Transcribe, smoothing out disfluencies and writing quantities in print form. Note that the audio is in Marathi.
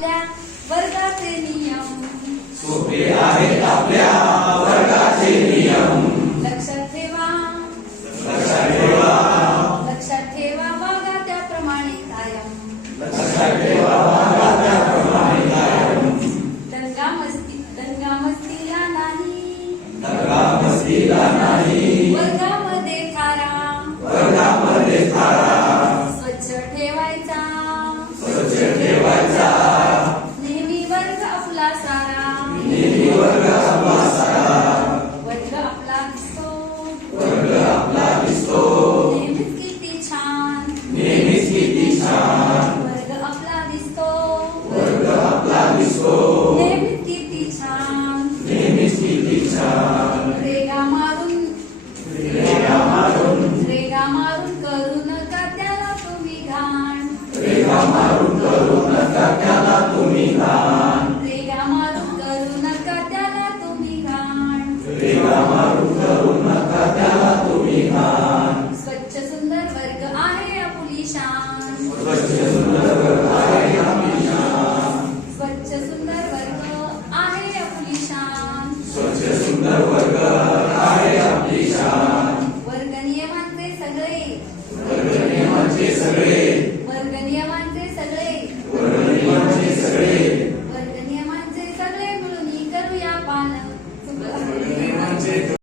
आपल्या वर्गाचे नियम. सोपे आहेत आपल्या वर्गाचे नियम. लक्षात ठेवा, लक्षात ठेवा, लक्षात ठेवा वागा त्याप्रमाणे कायम. लक्षात ठेवा वागा त्याप्रमाणे कायम. दंगा मस्तीला नाही, दंगा मस्तीला नाही. वर्गामध्ये थारा, वर्गामध्ये थारा. स्वच्छ ठेवायचा, स्वच्छ ठेवायचा. नेहमी वर्ग आपला सारा. नेहमी वर्ग आपला सारा. वर्ग आपला दिसतो, वर्ग आपला दिसतो. नेहमीच किती छान. नेहमीच किती छान. वर्ग आपला दिसतो, वर्ग आपला दिसतो. नेहमीच किती छान. नेहमीच किती छान. रेगा मारून, रेगा मारून, रेगा मारून करू नका त्याला तुम्ही घाण. रेगा मारून करू नका त्याला तुम्ही घाण. रेगा मारून करू नका त्याला तुम्ही घाण. रेगा मारून करू नका त्याला तुम्ही घाण. स्वच्छ सुंदर वर्ग आहे आपुली शान. स्वच्छ सुंदर वर्ग आहे आपली शान. स्वच्छ सुंदर वर्ग आहे आपुली शान. स्वच्छ सुंदर वर्ग